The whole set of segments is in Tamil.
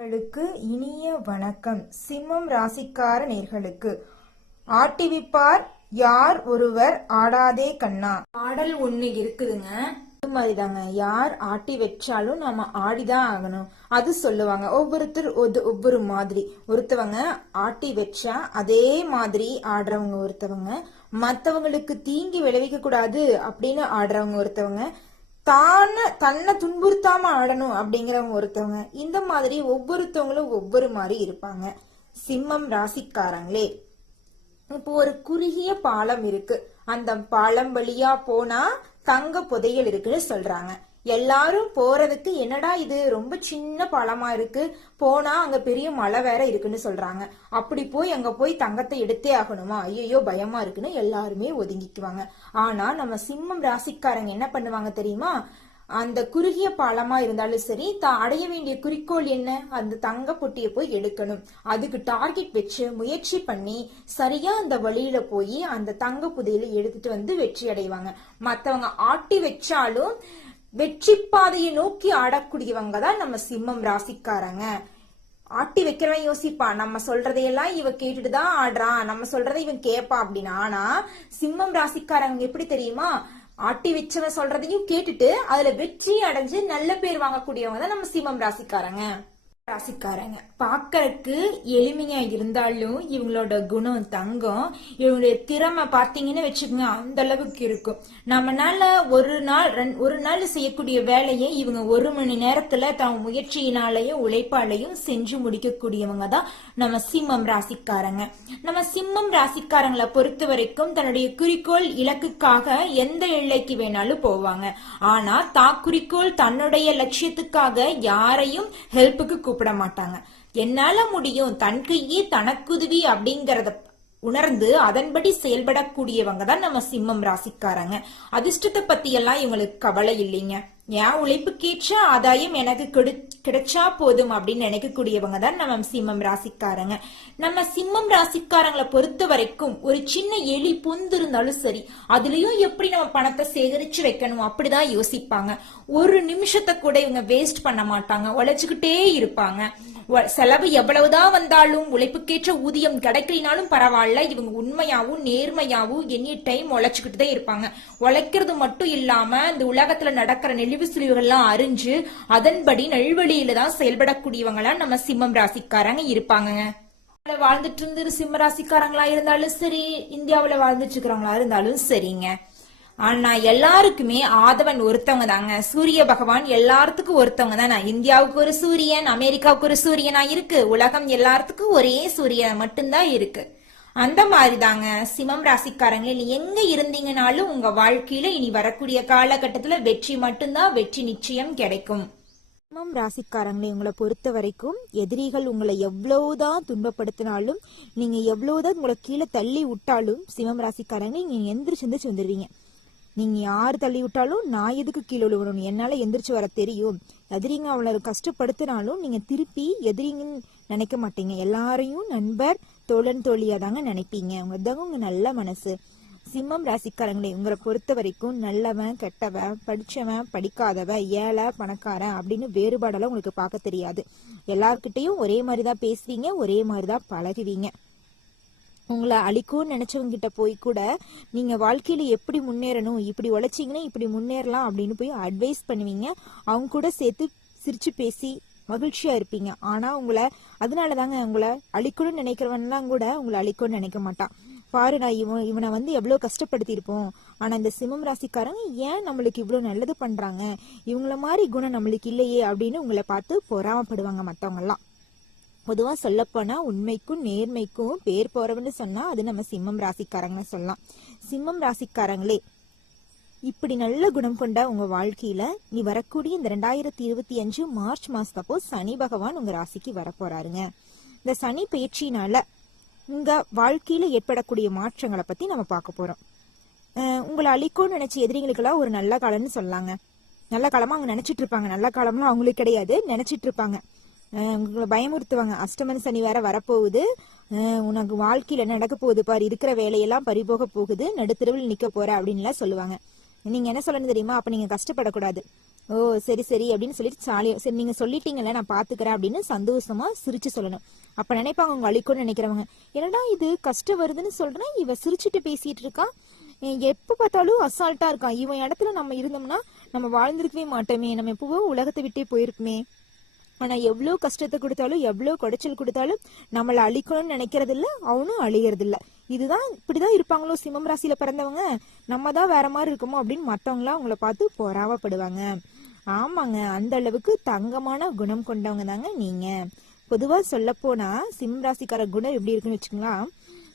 நேர்களுக்கு இனிய வணக்கம். சிம்மம் ராசிக்கார நேர்களுக்கு. ஆட்டிவிப்பார் யார் ஒருவர் ஆடாதே கண்ணா. ஆடல் ஒண்ணு இருக்குதுங்க. அது மாதிரிதாங்க. யார் ஆட்டி வச்சாலும் நம்ம ஆடிதான் ஆகணும். அது சொல்லுவாங்க. ஒவ்வொருத்தர் ஒது- ஒவ்வொரு மாதிரி. ஒருத்தவங்க ஆட்டி வச்சா அதே மாதிரி ஆடுறவங்க ஒருத்தவங்க. மத்தவங்களுக்கு தீங்கி விளைவிக்க கூடாது அப்படின்னு ஆடுறவங்க ஒருத்தவங்க. தான தன்னை துன்புறுத்தாம ஆடணும் அப்படிங்கிறவங்க ஒருத்தவங்க. இந்த மாதிரி ஒவ்வொருத்தவங்களும் ஒவ்வொரு மாதிரி இருப்பாங்க. சிம்மம் ராசிக்காரங்களே. இப்போ ஒரு குறுகிய பாலம் இருக்கு. அந்த பாலம் வழியா போனா தங்க புதையல் இருக்குன்னு சொல்றாங்க. எல்லாரும் போறதுக்கு என்னடா இது? ரொம்ப சின்ன பழமா இருக்கு. போனா அங்க பெரிய மலை வேற இருக்குன்னு சொல்றாங்க. அப்படி போய் அங்க போய் தங்கத்தை எடுத்தே ஆகணுமா? ஐயோ பயமா இருக்குன்னு எல்லாருமே ஒதுங்கிக்குவாங்க. ஆனா நம்ம சிம்மம் ராசிக்காரங்க என்ன பண்ணுவாங்க தெரியுமா? அந்த குறுகிய பாலமா இருந்தாலும் சரி தான் அடைய வேண்டிய குறிக்கோள் என்ன? அந்த தங்க பொட்டியை போய் எடுக்கணும். அதுக்கு டார்கெட் வச்சு முயற்சி பண்ணி சரியா அந்த வழியில போய் அந்த தங்க புதையில எடுத்துட்டு வந்து வெற்றி அடைவாங்க. மத்தவங்க ஆட்டி வச்சாலும் வெற்றி பாதையை நோக்கி ஆடக்கூடியவங்க தான் நம்ம சிம்மம் ராசிக்காரங்க. ஆட்டி வைக்கிறவன் யோசிப்பான் நம்ம சொல்றதையெல்லாம் இவன் கேட்டுட்டு தான் ஆடுறான் நம்ம சொல்றதை இவன் கேட்பான் அப்படின்னு. ஆனா சிம்மம் ராசிக்காரங்க எப்படி தெரியுமா? ஆட்டி வச்சவன் சொல்றதையும் கேட்டுட்டு அதுல வெற்றி அடைஞ்சு நல்ல பேர் வாங்கக்கூடியவங்க தான் நம்ம சிம்மம் ராசிக்காரங்க. ராசிக்காரங்க. பாக்கறதுக்கு எளிமையா இருந்தாலும் இவங்களோட குணம் தங்கம் இவங்களுடைய திறமை பார்த்தீங்கன்னு வச்சுக்கோங்க அந்த அளவுக்கு இருக்கும். நம்மனால ஒரு நாள் ரெண்- ஒரு நாள் செய்யக்கூடிய வேலையை இவங்க ஒரு மணி நேரத்துல தம் முயற்சியினாலையும் உழைப்பாலையும் செஞ்சு முடிக்கக்கூடியவங்க தான் நம்ம சிம்மம் ராசிக்காரங்க. நம்ம சிம்மம் ராசிக்காரங்களை பொறுத்த வரைக்கும் தன்னுடைய குறிக்கோள் இலக்குக்காக எந்த எல்லைக்கு வேணாலும் போவாங்க. ஆனா தா குறிக்கோள் தன்னுடைய லட்சியத்துக்காக யாரையும் ஹெல்ப்புக்கு கூப்பிட மாட்டாங்க. என்னால முடியும். தன் கையே தனக்குதுவி அப்படிங்கறத உணர்ந்து அதன்படி செயல்படக்கூடியவங்க தான் நம்ம சிம்மம் ராசிக்காரங்க. அதிர்ஷ்டத்தை பத்தி எல்லாம் இவங்களுக்கு கவலை இல்லைங்க. என் உழைப்புக்கேற்ற ஆதாயம் எனக்கு கிடை- கிடைச்சா போதும் அப்படின்னு நினைக்கக்கூடியவங்க தான் நம்ம சிம்மம் ராசிக்காரங்க. நம்ம சிம்மம் ராசிக்காரங்களை பொறுத்த வரைக்கும் ஒரு சின்ன எலி பொந்து இருந்தாலும் சரி அதுலயும் எப்படி நம்ம பணத்தை சேகரிச்சு வைக்கணும் அப்படிதான் யோசிப்பாங்க. ஒரு நிமிஷத்தை கூட இவங்க வேஸ்ட் பண்ண மாட்டாங்க உழைச்சுக்கிட்டே இருப்பாங்க. செலவு எவ்வளவுதான் வந்தாலும் உழைப்புக்கேற்ற ஊதியம் கிடைக்கலினாலும் பரவாயில்ல. இவங்க உண்மையாவும் நேர்மையாவும் எனி டைம் உழைச்சுக்கிட்டு தான் இருப்பாங்க. உழைக்கிறது மட்டும் இல்லாம இந்த உலகத்துல நடக்கிற நெளிவு சுழிவுகள்லாம் அறிஞ்சு அதன்படி நல்வழியில தான் செயல்படக்கூடியவங்களா நம்ம சிம்மம் ராசிக்காரங்க இருப்பாங்கங்க. வாழ்ந்துட்டு இருந்து சிம்ம ராசிக்காரங்களா இருந்தாலும் சரி இந்தியாவில் வாழ்ந்துட்டு இருக்கிறவங்களா இருந்தாலும் சரிங்க. ஆனா எல்லாருக்குமே ஆதவன் ஒருத்தவங்க தாங்க சூரிய பகவான் எல்லாத்துக்கும் ஒருத்தவங்க தானே இந்தியாவுக்கு ஒரு சூரியன் அமெரிக்காவுக்கு ஒரு சூரியனா இருக்கு. உலகம் எல்லாத்துக்கும் ஒரே சூரியன் மட்டும்தான் இருக்கு. அந்த மாதிரி தாங்க சிமம் ராசிக்காரங்களே எங்க இருந்தீங்கனாலும் உங்க வாழ்க்கையில இனி வரக்கூடிய காலகட்டத்துல வெற்றி மட்டும்தான் வெற்றி நிச்சயம் கிடைக்கும். சிம்மம் ராசிக்காரங்களே உங்களை பொறுத்த வரைக்கும் எதிரிகள் உங்களை எவ்வளவுதான் துன்பப்படுத்தினாலும் நீங்க எவ்வளவுதான் உங்களை கீழே தள்ளி விட்டாலும் சிம்மம் ராசிக்காரங்க நீங்க எந்திரிச்சு எந்திரிச்சு வந்துடுவீங்க. நீங்க யார் தள்ளி விட்டாலும் நான் எதுக்கு கீழே விழுவணும்? என்னால எந்திரிச்சு வர தெரியும். எதிரிங்க அவளை கஷ்டப்படுத்தினாலும் நீங்க திருப்பி எதிரிங்கன்னு நினைக்க மாட்டீங்க. எல்லாரையும் நண்பர் தோழன் தோழியா தாங்க நினைப்பீங்க. உங்க தாங்க உங்க நல்ல மனசு. சிம்மம் ராசிக்காரங்களே உங்களை பொறுத்த வரைக்கும் நல்லவன் கெட்டவன் படிச்சவன் படிக்காதவன் ஏழை பணக்காரன் அப்படின்னு வேறுபாடெல்லாம் உங்களுக்கு பார்க்க தெரியாது. எல்லார்கிட்டையும் ஒரே மாதிரி தான் பேசுவீங்க ஒரே மாதிரி தான் பழகுவீங்க. உங்களை அழிக்கும்னு நினைச்சவங்க கிட்ட போய் கூட நீங்க வாழ்க்கையில எப்படி முன்னேறணும் இப்படி உழைச்சீங்கன்னா இப்படி முன்னேறலாம் அப்படின்னு போய் அட்வைஸ் பண்ணுவீங்க. அவங்க கூட சேர்த்து சிரிச்சு பேசி மகிழ்ச்சியா இருப்பீங்க. ஆனா உங்களை அதனால தாங்க உங்களை அழிக்கணும்னு நினைக்கிறவன்லாம் கூட உங்களை அழிக்கணும்னு நினைக்க மாட்டான். பாரு நான் இவன் இவனை வந்து எவ்வளவு கஷ்டப்படுத்தியிருப்போம். ஆனா இந்த சிம்மம் ராசிக்காரங்க ஏன் நம்மளுக்கு இவ்வளவு நல்லது பண்றாங்க? இவங்கள மாதிரி குணம் நம்மளுக்கு இல்லையே அப்படின்னு உங்களை பார்த்து பொறாமப்படுவாங்க மத்தவங்க பொதுவாக சொல்லப்போனால் உண்மைக்கும் நேர்மைக்கும் பேர் போறவன்னு சொன்னா அது நம்ம சிம்மம் ராசிக்காரங்கன்னு சொல்லலாம். சிம்மம் ராசிக்காரங்களே இப்படி நல்ல குணம் கொண்ட உங்க வாழ்க்கையில நீ வரக்கூடிய இந்த ரெண்டாயிரத்தி இருபத்தி அஞ்சு மார்ச் மாசத்தப்போ சனி பகவான் உங்க ராசிக்கு வரப்போறாருங்க. இந்த சனி பயிற்சியினால உங்க வாழ்க்கையில ஏற்படக்கூடிய மாற்றங்களை பத்தி நம்ம பார்க்க போறோம். உங்களை அழிக்கும்னு நினைச்ச எதிரிகளுக்கெல்லாம் ஒரு நல்ல காலம்னு சொல்லலாங்க நல்ல காலமா அவங்க நினைச்சிட்டு இருப்பாங்க. நல்ல காலம்லாம் அவங்களுக்கு கிடையாது. நினைச்சிட்டு இருப்பாங்க. உங்களை பயமுறுத்துவாங்க. அஷ்டமன் சனி வேற வரப்போகுது. உனக்கு வாழ்க்கையில நடக்க போகுது பாரு. இருக்கிற வேலையெல்லாம் பறிபோக போகுது. நடுத்தருவில் நிக்க போற அப்படின்லாம் சொல்லுவாங்க. நீங்க என்ன சொல்லணும் தெரியுமா? அப்ப நீங்க கஷ்டப்படக்கூடாது. ஓ சரி சரி அப்படின்னு சொல்லிட்டு சாலியோ சரி நீங்க சொல்லிட்டீங்கல்ல நான் பாத்துக்கிறேன் அப்படின்னு சந்தோஷமா சிரிச்சு சொல்லணும். அப்ப நினைப்பாங்க உங்க அழிக்கும்னு நினைக்கிறவங்க. என்னடா இது? கஷ்டம் வருதுன்னு சொல்றேன் இவ சிரிச்சுட்டு பேசிட்டு இருக்கா? எப்ப பார்த்தாலும் அசால்ட்டா இருக்கான் இவன் இடத்துல நம்ம இருந்தோம்னா நம்ம வாழ்ந்திருக்கவே மாட்டோமே. நம்ம எப்பவோ உலகத்தை விட்டே போயிருக்குமே. ஆனா எவ்வளோ கஷ்டத்தை கொடுத்தாலும் எவ்வளோ குடைச்சல் கொடுத்தாலும் நம்மளை அழிக்கணும்னு நினைக்கிறது இல்லை அவனும் அழியறது இல்ல இதுதான் இப்படிதான் இருப்பாங்களோ சிம்மம் ராசியில பிறந்தவங்க? நம்ம தான் வேற மாதிரி இருக்கோமோ அப்படின்னு மற்றவங்களாம் அவங்கள பார்த்து பொறாவப்படுவாங்க ஆமாங்க அந்த அளவுக்கு தங்கமான குணம் கொண்டவங்க தாங்க நீங்க. பொதுவா சொல்ல போனா சிம்மம் ராசிக்கார குணம் எப்படி இருக்குன்னு வச்சுக்கோங்களேன்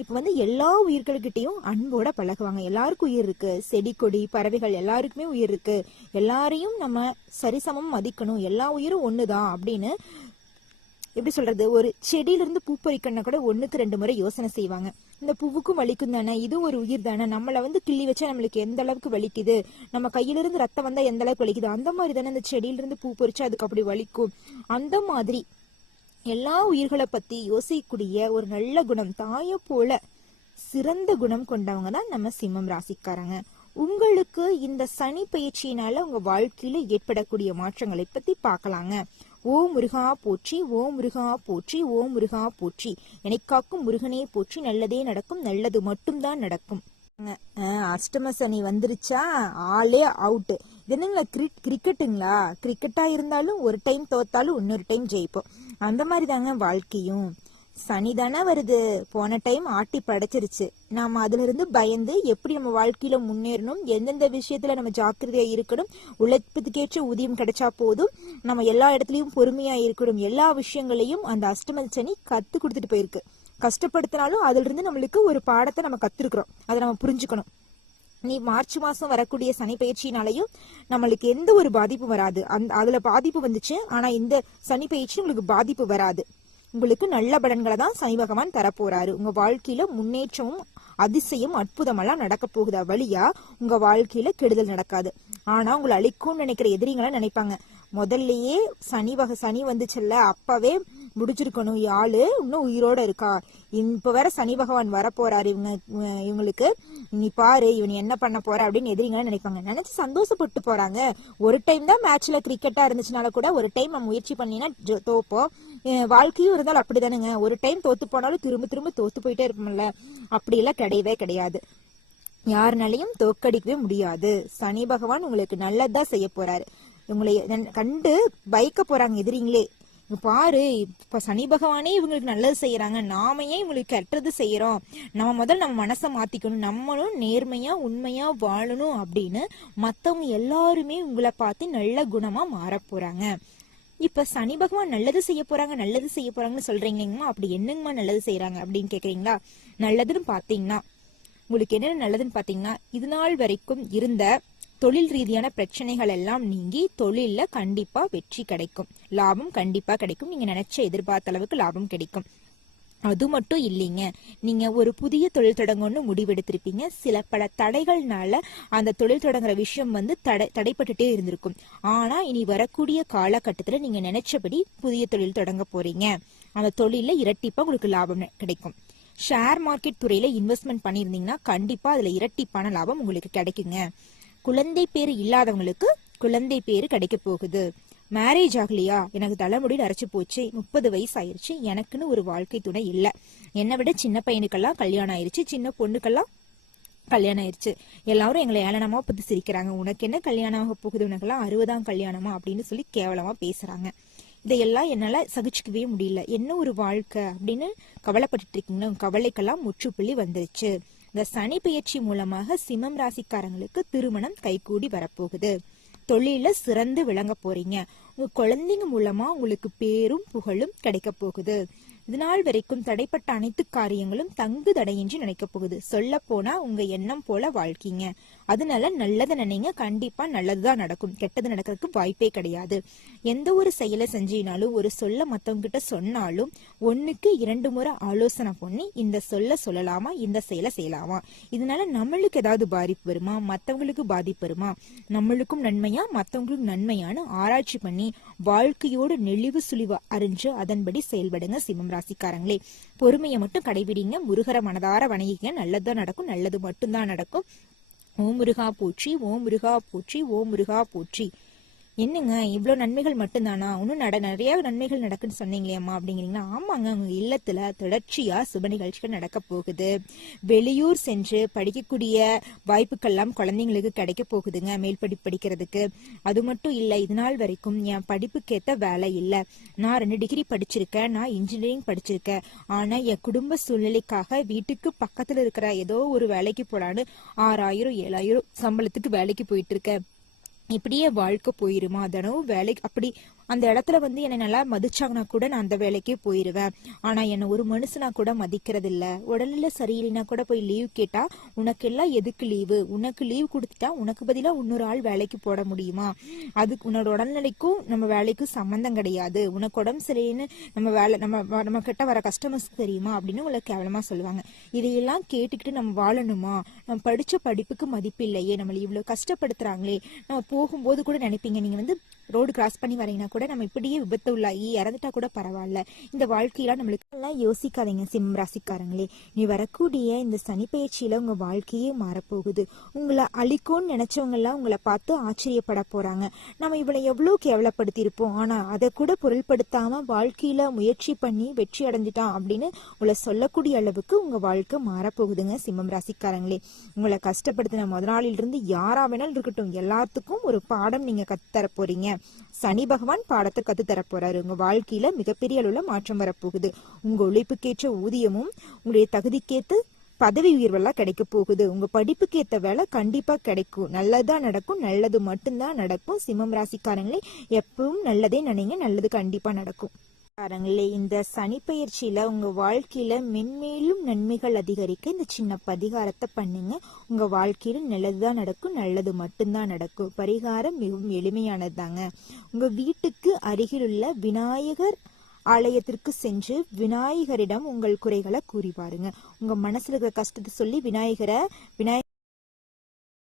இப்போ வந்து எல்லா உயிர்கள்கிட்டயும் அன்போட பழகுவாங்க. எல்லாருக்கும் உயிர் இருக்கு. செடி கொடி பறவைகள் எல்லாருக்குமே உயிர் இருக்கு. எல்லாரையும் நம்ம சரிசமம் மதிக்கணும். எல்லா உயிரும் ஒண்ணுதான் அப்படின்னு எப்படி சொல்றது? ஒரு செடியிலிருந்து பூ பறிக்கணும்னா கூட ஒண்ணுக்கு ரெண்டு முறை யோசனை செய்வாங்க. இந்த பூவுக்கும் வலிக்கும் தானே? இதுவும் ஒரு உயிர் தானே? நம்மளை வந்து கிள்ளி வச்சா நம்மளுக்கு எந்த அளவுக்கு வலிக்குது? நம்ம கையிலிருந்து ரத்தம் வந்தா எந்த அளவுக்கு வலிக்குது? அந்த மாதிரி தானே இந்த செடியிலிருந்து பூ பறிச்சா அதுக்கு அப்படி வலிக்கும். அந்த மாதிரி எல்லா உயிர்களை பத்தி யோசிக்கக்கூடிய ஒரு நல்ல குணம் தாய போல சிறந்த குணம் கொண்டவங்க தான் நம்ம சிம்மம் ராசிக்காரங்க. உங்களுக்கு இந்த சனி பயிற்சியினால உங்க வாழ்க்கையில ஏற்படக்கூடிய மாற்றங்களை பத்தி பார்க்கலாங்க. ஓ முருகா போற்றி ஓ முருகா போற்றி ஓ முருகா போற்றி. எனக்காக்கும் முருகனே போற்றி நல்லதே நடக்கும் நல்லது மட்டும்தான் நடக்கும். அஷ்டம சனி வந்துருச்சா? ஆளே அவுட் என்னங்களா கிரிக் கிரிக்கெட்டுங்களா கிரிக்கெட்டா இருந்தாலும் ஒரு டைம் தோத்தாலும் இன்னொரு டைம் ஜெயிப்போம். அந்த மாதிரி தாங்க வாழ்க்கையும். சனி தானே வருது. போன டைம் ஆட்டி படைச்சிருச்சு. நாம அதுல இருந்து பயந்து எப்படி நம்ம வாழ்க்கையில முன்னேறணும்? எந்தெந்த விஷயத்துல நம்ம ஜாக்கிரதையா இருக்கணும்? உழைப்பதுக்கேற்ற ஊதியம் கிடைச்சா போதும். நம்ம எல்லா இடத்துலயும் பொறுமையா இருக்கணும். எல்லா விஷயங்களையும் அந்த அஷ்டம சனி கத்து கொடுத்துட்டு போயிருக்கு. கஷ்டப்படுத்தினாலும் அதுல இருந்து நம்மளுக்கு ஒரு பாடத்தை நம்ம கற்றுருக்குறோம் அதை நம்ம புரிஞ்சுக்கணும். நீ மார்ச் மாசம் வரக்கூடிய சனி பயிற்சினாலையும் நம்மளுக்கு எந்த ஒரு பாதிப்பும் வராது. அந்த அதுல பாதிப்பு வந்துச்சு. ஆனா இந்த சனி பயிற்சி உங்களுக்கு பாதிப்பு வராது. உங்களுக்கு நல்ல பலன்களை தான் சனி பகவான் தரப்போறாரு. உங்க வாழ்க்கையில முன்னேற்றமும் அதிசயம் அற்புதமெல்லாம் நடக்க போகுதா. வழியா உங்க வாழ்க்கையில கெடுதல் நடக்காது. ஆனா உங்களை அழிக்கும்னு நினைக்கிற எதிரிங்களை நினைப்பாங்க. முதல்லயே சனி வகை சனி வந்துச்சுல்ல அப்பவே முடிச்சிருக்கணும். ஆளு இன்னும் உயிரோட இருக்கா? இப்ப வேற சனி பகவான் வரப்போறாரு. இவங்க இவங்களுக்கு நீ பாரு இவன் என்ன பண்ண போற அப்படின்னு எதிரிங்க நினைப்பாங்க. நினைச்சு சந்தோஷப்பட்டு போறாங்க. ஒரு டைம் தான் மேட்ச்ல கிரிக்கெட்டா இருந்துச்சுனால கூட ஒரு டைம் முயற்சி பண்ணினா தோப்போம். வாழ்க்கையும் இருந்தாலும் அப்படிதானுங்க. ஒரு டைம் தோத்து போனாலும் திரும்ப திரும்ப தோத்து போயிட்டே இருப்போம்ல. அப்படி எல்லாம் கிடையவே கிடையாது. யாருனாலையும் தோக்கடிக்கவே முடியாது. சனி பகவான் உங்களுக்கு நல்லதா செய்ய போறாரு. உங்களை கண்டு பயக்க போறாங்க எதிரிங்களே. பாரு இப்ப சனி பகவானே இவங்களுக்கு நல்லது செய்யறாங்க. நாம ஏன் இவங்களுக்கு கெட்டது செய்யறோம்? நம்ம முதல்ல நம்ம மனசை மாத்திக்கணும். நம்மளும் நேர்மையா உண்மையா வாழணும் அப்படின்னு மத்தவங்க எல்லாருமே உங்களை பார்த்து நல்ல குணமா மாறப் போறாங்க. இப்ப சனி பகவான் நல்லது செய்ய போறாங்க நல்லது செய்ய போறாங்கன்னு சொல்றீங்கம்மா அப்படி என்னங்கம்மா நல்லது செய்யறாங்க அப்படின்னு கேக்குறீங்களா? நல்லதுன்னு பாத்தீங்கன்னா உங்களுக்கு என்னென்ன நல்லதுன்னு பாத்தீங்கன்னா இது நாள் வரைக்கும் இருந்த தொழில் ரீதியான பிரச்சனைகள் எல்லாம் நீங்கி தொழிலில் கண்டிப்பா வெற்றி கிடைக்கும். லாபம் கண்டிப்பா கிடைக்கும். நீங்க நினைச்ச எதிர்பார்த்த அளவுக்கு லாபம் கிடைக்கும். அது மட்டும் இல்லைங்க. நீங்க ஒரு புதிய தொழில் தொடங்கணும்னு முடிவெடுத்திருப்பீங்க. சில பல தடைகள்னால அந்த தொழில் தொடங்குற விஷயம் வந்து தடை தடைப்பட்டுட்டே இருந்திருக்கும். ஆனா இனி வரக்கூடிய காலகட்டத்துல நீங்க நினைச்சபடி புதிய தொழில் தொடங்க போறீங்க. அந்த தொழில இரட்டிப்பா உங்களுக்கு லாபம் கிடைக்கும். ஷேர் மார்க்கெட் துறையில இன்வெஸ்ட்மெண்ட் பண்ணியிருந்தீங்கன்னா கண்டிப்பா அதுல இரட்டிப்பான லாபம் உங்களுக்கு கிடைக்குங்க. குழந்தை பேரு இல்லாதவங்களுக்கு குழந்தை பேரு கிடைக்க போகுது. மேரேஜ் ஆகலையா? எனக்கு தலைமுடி நரைச்சு போச்சு. முப்பது வயசு ஆயிருச்சு எனக்குன்னு ஒரு வாழ்க்கை துணை இல்ல. என்னை விட சின்ன பையனுக்கெல்லாம் கல்யாணம் ஆயிருச்சு. சின்ன பொண்ணுக்கெல்லாம் கல்யாணம் ஆயிருச்சு. எல்லாரும் எங்களை ஏளனமா பத்தி சிரிக்கிறாங்க உனக்கு என்ன கல்யாணம் ஆக போகுது? உனக்கெல்லாம் அறுபதாம் கல்யாணமா? அப்படின்னு சொல்லி கேவலமா பேசுறாங்க. இதையெல்லாம் என்னால சகிச்சுக்கவே முடியல. என்ன ஒரு வாழ்க்கை அப்படின்னு கவலைப்பட்டு இருக்கீங்களா கவலைக்கெல்லாம் முற்றுப்புள்ளி வந்துருச்சு. இந்த சனி பெயர்ச்சி மூலமாக சிம்மம் ராசிக்காரங்களுக்கு திருமணம் கைகூடி வரப்போகுது. தொழில சிறந்து விளங்க போறீங்க. உங்க குழந்தைங்க மூலமா உங்களுக்கு பேரும் புகழும் கிடைக்க போகுது. இது நாள் வரைக்கும் தடைப்பட்ட அனைத்து காரியங்களும் தங்கு தடையின்றி நினைக்க போகுது. சொல்ல போனா உங்க எண்ணம் போல வாழ்க்கீங்க. அதனால நல்லதை நினைங்க. கண்டிப்பா நல்லதுதான் நடக்கும். கெட்டது நடக்கிறதுக்கு வாய்ப்பே கிடையாது. எந்த ஒரு செயலை செஞ்சினாலும் ஒரு சொல்ல மத்தவங்க கிட்ட சொன்னாலும் ஒண்ணுக்கு இரண்டு முறை ஆலோசனை பண்ணி இந்த சொல்ல சொல்லலாமா இந்த செயலை செய்யலாமா? இதனால நம்மளுக்கு ஏதாவது பாதிப்பு வருமா? மத்தவங்களுக்கு பாதிப்பு வருமா? நம்மளுக்கும் நன்மையா? மத்தவங்களுக்கும் நன்மையான்னு ஆராய்ச்சி பண்ணி வாழ்க்கையோட நெளிவு சுழிவு அறிஞ்சு அதன்படி செயல்படுங்க சிம்மம் ராசிக்காரங்களே. பொறுமையை மட்டும் கடைபிடிங்க. முருகர மனதார வணங்கிக்க நல்லதுதான் நடக்கும். நல்லது மட்டும்தான் நடக்கும். ஓம் முருகா போற்றி ஓம் முருகா போற்றி ஓம் முருகா போற்றி. என்னங்க இவ்வளோ நன்மைகள் மட்டும்தானா? இன்னும் நட நிறைய நன்மைகள் நடக்குன்னு சொன்னீங்களேம்மா அப்படிங்கிறீங்களா? ஆமாங்க உங்கள் இல்லத்தில் தொடர்ச்சியாக சுப நிகழ்ச்சிகள் நடக்க போகுது. வெளியூர் சென்று படிக்கக்கூடிய வாய்ப்புக்கெல்லாம் குழந்தைங்களுக்கு கிடைக்க போகுதுங்க மேல் படிப்பு படிக்கிறதுக்கு. அது மட்டும் இல்லை இது நாள் வரைக்கும் என் படிப்புக்கேற்ற வேலை இல்லை. நான் ரெண்டு டிகிரி படிச்சிருக்கேன் நான் இன்ஜினியரிங் படிச்சிருக்கேன். ஆனால் என் குடும்ப சூழ்நிலைக்காக வீட்டுக்கு பக்கத்தில் இருக்கிற ஏதோ ஒரு வேலைக்கு போலான்னு ஆறாயிரம் ஏழாயிரம் சம்பளத்துக்கு வேலைக்கு போயிட்டு இருக்கேன். இப்படியே வாழ்க்கை போயிருமா? தினமும் வேலைக்கு அப்படி அந்த இடத்துல வந்து என்னை நல்லா மதிச்சாங்கன்னா கூட நான் அந்த வேலைக்கே போயிருவேன். ஆனா என்னை ஒரு மனுஷனா கூட மதிக்கிறது இல்ல உடல்நிலை சரியில்லைனா கூட போய் லீவ் கேட்டா உனக்கு எல்லாம் எதுக்கு லீவு உனக்கு லீவ் கொடுத்துட்டா உனக்கு பதிலா இன்னொரு ஆள் வேலைக்கு போட முடியுமா? அதுக்கு உன்னோட உடல்நிலைக்கும் நம்ம வேலைக்கும் சம்பந்தம் கிடையாது. உனக்கு உடம்பு சரியின்னு நம்ம வேலை நம்ம வ- நம்ம கிட்ட வர கஸ்டமர்ஸ் தெரியுமா? அப்படின்னு உங்களை கேவலமா சொல்லுவாங்க. இதையெல்லாம் கேட்டுக்கிட்டு நம்ம வாழணுமா? நம்ம படிச்ச படிப்புக்கு மதிப்பு இல்லையே. நம்மளை இவ்வளவு கஷ்டப்படுத்துறாங்களே. நம்ம போகும்போது கூட நினைப்பீங்க நீங்க வந்து ரோடு கிராஸ் பண்ணி வரீங்கன்னா கூட நம்ம இப்படியே விபத்து உள்ளாகி இறந்துட்டா கூட பரவாயில்ல. இந்த வாழ்க்கையெல்லாம் நம்மளுக்கு எல்லாம் யோசிக்காதீங்க சிம் ராசிக்காரங்களே. நீ வரக்கூடிய இந்த சனி பயிற்சியில உங்க வாழ்க்கையே மாறப்போகுது. உங்களை அழிக்கும்னு நினைச்சவங்க எல்லாம் உங்களை பார்த்து ஆச்சரியப்பட போறாங்க. நம்ம இவளை எவ்வளவு கேவலப்படுத்தி இருப்போம் ஆனா அதை கூட பொருள்படுத்தாம வாழ்க்கையில முயற்சி பண்ணி வெற்றி அடைஞ்சிட்டான் அப்படின்னு உங்களை சொல்லக்கூடிய அளவுக்கு உங்க வாழ்க்கை மாறப்போகுதுங்க சிம்மம் ராசிக்காரங்களே. உங்களை கஷ்டப்படுத்தின முதலாளியிலிருந்து யாரா வேணாலும் இருக்கட்டும். எல்லாத்துக்கும் ஒரு பாடம் நீங்க கத்துத்தர போறீங்க. சனி பகவான் பாடத்தை கத்து தரப்போறாரு உங்க வாழ்க்கையில மிகப்பெரிய அளவுல மாற்றம் வரப்போகுது. உங்க உழைப்புக்கேற்ற ஊதியமும் உங்களுடைய தகுதிக்கேற்ற பதவி உயர்வெல்லாம் கிடைக்க போகுது. உங்க படிப்புக்கு ஏத்த வேலை கண்டிப்பா கிடைக்கும். நல்லதா நடக்கும் நல்லது மட்டும்தான் நடக்கும். சிம்மம் ராசிக்காரங்களே எப்பவும் நல்லதே நினைங்க நல்லது கண்டிப்பா நடக்கும். காரங்களே இந்த சனி பயிற்சியில உங்க வாழ்க்கையில மென்மேலும் நன்மைகள் அதிகரிக்க இந்த சின்ன பரிகாரத்தை பண்ணுங்க உங்க வாழ்க்கையில நல்லதுதான் நடக்கும் நல்லது மட்டும்தான் நடக்கும் பரிகாரம் மிகவும் எளிமையானதுதாங்க உங்க வீட்டுக்கு அருகிலுள்ள விநாயகர் ஆலயத்திற்கு சென்று விநாயகரிடம் உங்கள் குறைகளை கூறி பாருங்க உங்க மனசுல இருக்கிற கஷ்டத்தை சொல்லி விநாயகரை விநாயகர்